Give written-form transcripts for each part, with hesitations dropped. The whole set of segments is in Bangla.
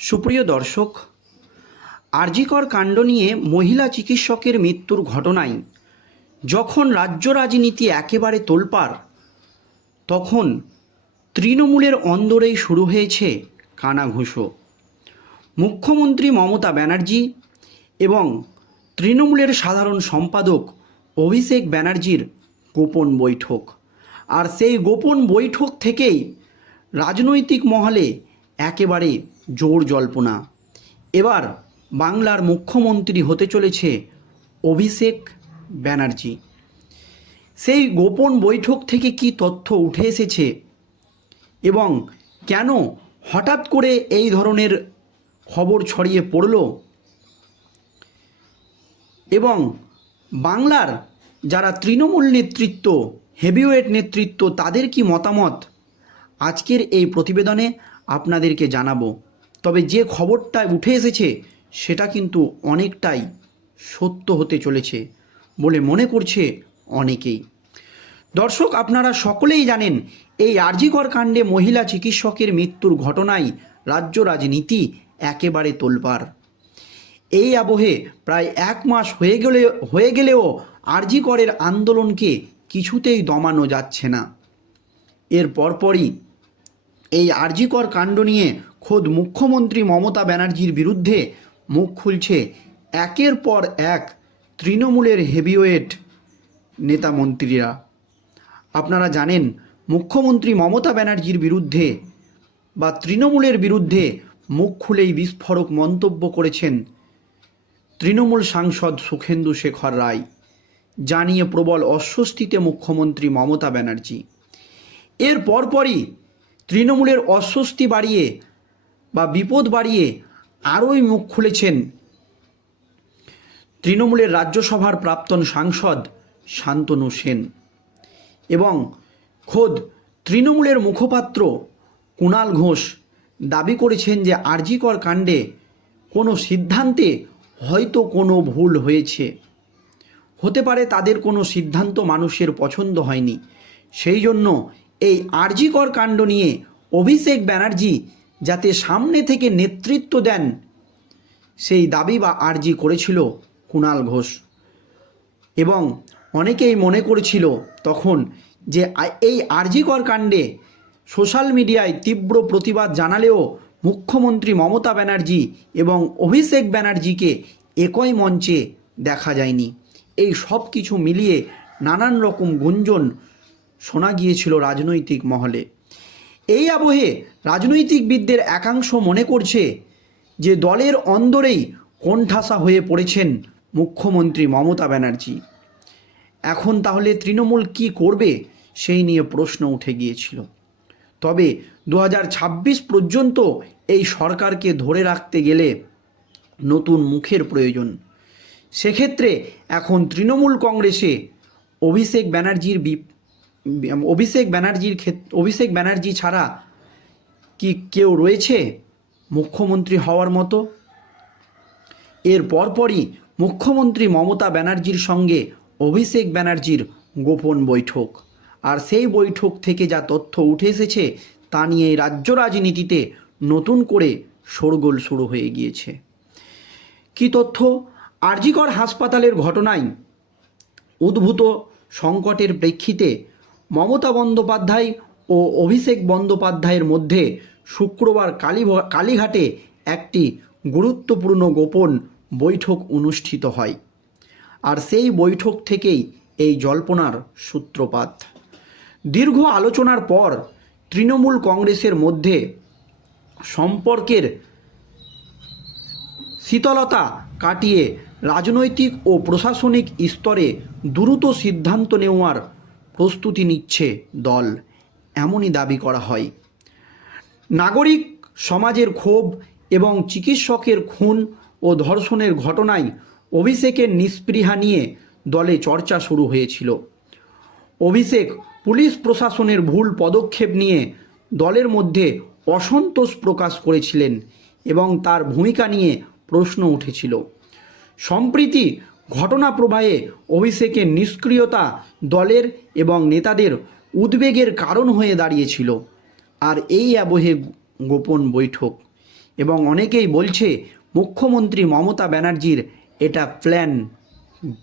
সুপ্রিয় দর্শক, আরজিকর কাণ্ড নিয়ে মহিলা চিকিৎসকের মৃত্যুর ঘটনায় যখন রাজ্য রাজনীতি একেবারে তোলপাড়, তখন তৃণমূলের অন্দরেই শুরু হয়েছে কানাঘুষো। মুখ্যমন্ত্রী মমতা ব্যানার্জি এবং তৃণমূলের সাধারণ সম্পাদক অভিষেক ব্যানার্জির গোপন বৈঠক। আর সেই গোপন বৈঠক থেকেই রাজনৈতিক মহলে একেবারে জোর জল্পনা। এবার বাংলার মুখ্যমন্ত্রী হতে চলেছে অভিষেক ব্যানার্জি। সেই গোপন বৈঠক থেকে কি তথ্য উঠে এসেছে এবং কেন হঠাৎ করে এই ধরনের খবর ছড়িয়ে পড়ল, এবং বাংলার যারা তৃণমূল নেতৃত্ব, হেভিওয়েট নেতৃত্ব, তাদের কি মতামত, আজকের এই প্রতিবেদনে আপনাদেরকে জানাবো। তবে যে খবরটা উঠে এসেছে সেটা কিন্তু অনেকটাই সত্য হতে চলেছে বলে মনে করছে অনেকেই। দর্শক, আপনারা সকলেই জানেন এই আরজিকর কাণ্ডে মহিলা চিকিৎসকের মৃত্যুর ঘটনায় রাজ্য রাজনীতি একেবারে তোলপাড়। এই আবহে প্রায় এক মাস হয়ে গেলেও আরজিকরের আন্দোলনকে কিছুতেই দমানো যাচ্ছে না। এর পরপরই এই আরজিকর কাণ্ড নিয়ে খোদ মুখ্যমন্ত্রী মমতা ব্যানার্জির বিরুদ্ধে মুখ খুলছে একের পর এক তৃণমূলের হেভিওয়েট নেতা মন্ত্রীরা। আপনারা জানেন, মুখ্যমন্ত্রী মমতা ব্যানার্জির বিরুদ্ধে বা তৃণমূলের বিরুদ্ধে মুখ খুলেই বিস্ফোরক মন্তব্য করেছেন তৃণমূল সাংসদ সুখেন্দু শেখর রায়। জানিয়ে প্রবল অস্বস্তিতে মুখ্যমন্ত্রী মমতা ব্যানার্জি। এর পরপরই তৃণমূলের অস্বস্তি বাড়িয়ে বা বিপদ বাড়িয়ে আরোই মুখ খুলেছেন তৃণমূলের রাজ্যসভার প্রাক্তন সাংসদ শান্তনু সেন। এবং খোদ তৃণমূলের মুখপাত্র কুণাল ঘোষ দাবি করেছেন যে আরজিকর কাণ্ডে কোনো সিদ্ধান্তে হয়তো কোনো ভুল হয়েছে, হতে পারে তাদের কোনো সিদ্ধান্ত মানুষের পছন্দ হয়নি। সেই জন্য এই আরজিকর কাণ্ড নিয়ে অভিষেক ব্যানার্জি যাতে সামনে থেকে নেতৃত্ব দেন, সেই দাবি বা আর্জি করেছিল কুণাল ঘোষ। এবং অনেকেই মনে করেছিল তখন যে এই আরজিকর কাণ্ডে সোশ্যাল মিডিয়ায় তীব্র প্রতিবাদ জানালেও মুখ্যমন্ত্রী মমতা ব্যানার্জি এবং অভিষেক ব্যানার্জিকে একই মঞ্চে দেখা যায়নি। এই সব কিছু মিলিয়ে নানান রকম গুঞ্জন শোনা গিয়েছিল রাজনৈতিক মহলে। এই আবহে রাজনৈতিকবিদদের একাংশ মনে করছে যে দলের অন্দরেই কোণঠাসা হয়ে পড়েছেন মুখ্যমন্ত্রী মমতা ব্যানার্জি। এখন তাহলে তৃণমূল কি করবে সেই নিয়ে প্রশ্ন উঠে গিয়েছিল। তবে 2026 পর্যন্ত এই সরকারকে ধরে রাখতে গেলে নতুন মুখের প্রয়োজন। সেক্ষেত্রে এখন তৃণমূল কংগ্রেসে অভিষেক ব্যানার্জি ছাড়া কি কেউ রয়েছে মুখ্যমন্ত্রী হওয়ার মতো? এর পরপরই মুখ্যমন্ত্রী মমতা ব্যানার্জির সঙ্গে অভিষেক ব্যানার্জির গোপন বৈঠক। আর সেই বৈঠক থেকে যা তথ্য উঠে এসেছে তা নিয়ে রাজ্য রাজনীতিতে নতুন করে শোরগোল শুরু হয়ে গিয়েছে। কি তথ্য? আরজিকর হাসপাতালের ঘটনায় উদ্ভূত সংকটের প্রেক্ষিতে মমতা বন্দ্যোপাধ্যায় ও অভিষেক বন্দ্যোপাধ্যায়ের মধ্যে শুক্রবার কালীঘাটে একটি গুরুত্বপূর্ণ গোপন বৈঠক অনুষ্ঠিত হয়। আর সেই বৈঠক থেকেই এই জল্পনার সূত্রপাত। দীর্ঘ আলোচনার পর তৃণমূল কংগ্রেসের মধ্যে সম্পর্কের শীতলতা কাটিয়ে রাজনৈতিক ও প্রশাসনিক স্তরে দ্রুত সিদ্ধান্ত নেওয়ার প্রস্তুতি নিচ্ছে দল, এমনই দাবি করা হয়। নাগরিক সমাজের ক্ষোভ এবং চিকিৎসকের খুন ও ধর্ষণের ঘটনায় অভিষেকের নিস্পৃহা নিয়ে দলে চর্চা শুরু হয়েছিল। অভিষেক পুলিশ প্রশাসনের ভুল পদক্ষেপ নিয়ে দলের মধ্যে অসন্তোষ প্রকাশ করেছিলেন এবং তার ভূমিকা নিয়ে প্রশ্ন উঠেছিল। সম্প্রতি ঘটনা প্রবাহে অভিষেকের নিষ্ক্রিয়তা দলের এবং নেতাদের উদ্বেগের কারণ হয়ে দাঁড়িয়েছিল। আর এই আবহে গোপন বৈঠক এবং অনেকেই বলছে মুখ্যমন্ত্রী মমতা ব্যানার্জির এটা প্ল্যান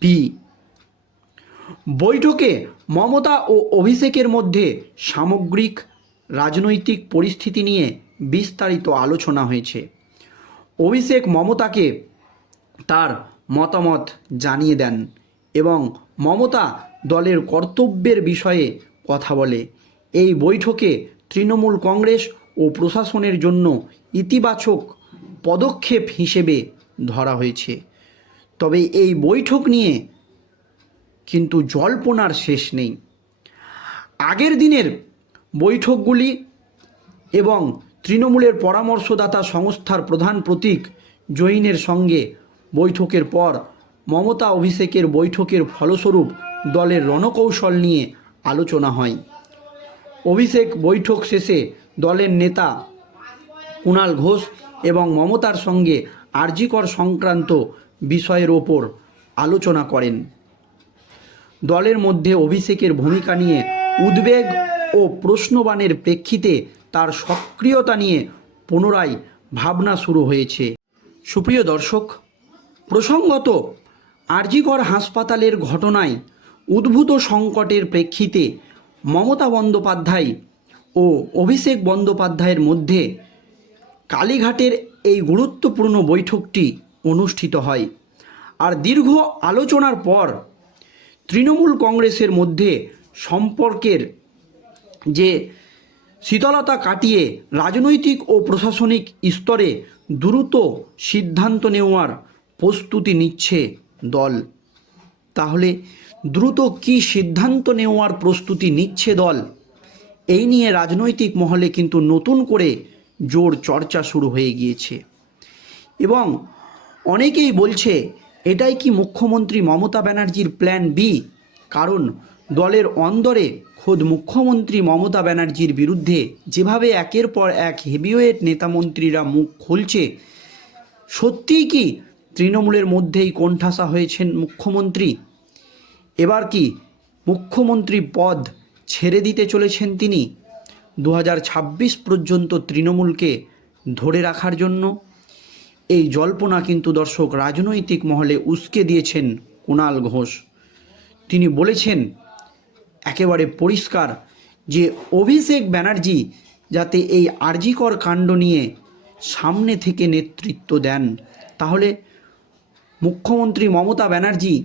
বি। বৈঠকে মমতা ও অভিষেকের মধ্যে সামগ্রিক রাজনৈতিক পরিস্থিতি নিয়ে বিস্তারিত আলোচনা হয়েছে। অভিষেক মমতাকে তার মতামত জানিয়ে দেন এবং মমতা দলের কর্তব্যের বিষয়ে কথা বলে। এই বৈঠকে তৃণমূল কংগ্রেস ও প্রশাসনের জন্য ইতিবাচক পদক্ষেপ হিসেবে ধরা হয়েছে। তবে এই বৈঠক নিয়ে কিন্তু জল্পনার শেষ নেই। আগের দিনের বৈঠকগুলি এবং তৃণমূলের পরামর্শদাতা সংস্থার প্রধান প্রতীক জৈনের সঙ্গে বৈঠকের পর মমতা অভিষেকের বৈঠকের ফলস্বরূপ দলের রণকৌশল নিয়ে আলোচনা হয়। অভিষেক বৈঠক শেষে দলের নেতা কুণাল ঘোষ এবং মমতার সঙ্গে আরজিকর সংক্রান্ত বিষয়ের ওপর আলোচনা করেন। দলের মধ্যে অভিষেকের ভূমিকা নিয়ে উদ্বেগ ও প্রশ্নবাণের প্রেক্ষিতে তার সক্রিয়তা নিয়ে পুনরায় ভাবনা শুরু হয়েছে। সুপ্রিয় দর্শক, প্রসঙ্গত আরজিকর হাসপাতালের ঘটনায় উদ্ভূত সংকটের প্রেক্ষিতে মমতা বন্দ্যোপাধ্যায় ও অভিষেক বন্দ্যোপাধ্যায়ের মধ্যে কালীঘাটের এই গুরুত্বপূর্ণ বৈঠকটি অনুষ্ঠিত হয়। আর দীর্ঘ আলোচনার পর তৃণমূল কংগ্রেসের মধ্যে সম্পর্কের যে শীতলতা কাটিয়ে রাজনৈতিক ও প্রশাসনিক স্তরে দ্রুত সিদ্ধান্ত নেওয়ার প্রস্তুতি নিচ্ছে দল। তাহলে দ্রুত কী সিদ্ধান্ত নেওয়ার প্রস্তুতি নিচ্ছে দল, এই নিয়ে রাজনৈতিক মহলে কিন্তু নতুন করে জোর চর্চা শুরু হয়ে গিয়েছে এবং অনেকেই বলছে এটাই কি মুখ্যমন্ত্রী মমতা ব্যানার্জির প্ল্যান বি। কারণ দলের অন্দরে খোদ মুখ্যমন্ত্রী মমতা ব্যানার্জির বিরুদ্ধে যেভাবে একের পর এক হেভিওয়েট নেতামন্ত্রীরা মুখ খুলছে, সত্যিই কি তৃণমূলের মধ্যেই কোণঠাসা হয়েছেন মুখ্যমন্ত্রী? এবার কি মুখ্যমন্ত্রী পদ ছেড়ে দিতে চলেছেন তিনি 2026 পর্যন্ত তৃণমূলকে ধরে রাখার জন্য? এই জল্পনা কিন্তু দর্শক রাজনৈতিক মহলে উস্কে দিয়েছেন কুণাল ঘোষ। তিনি বলেছেন একেবারে পরিষ্কার যে অভিষেক ব্যানার্জি যাতে এই আরজিকর কাণ্ড নিয়ে সামনে থেকে নেতৃত্ব দেন, তাহলে মুখ্যমন্ত্রী মমতা ব্যানার্জি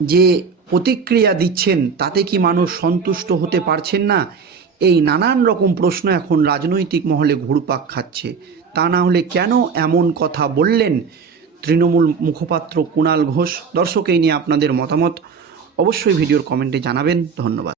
যে প্রতিক্রিয়া দিচ্ছেন তাতে কি মানুষ সন্তুষ্ট হতে পারছেন না? এই নানান রকম প্রশ্ন এখন রাজনৈতিক মহলে ঘুরপাক খাচ্ছে। তা না হলে কেন এমন কথা বললেন তৃণমূল মুখপাত্র কুণাল ঘোষ? দর্শক, এই নিয়ে আপনাদের মতামত অবশ্যই ভিডিওর কমেন্টে জানাবেন। ধন্যবাদ।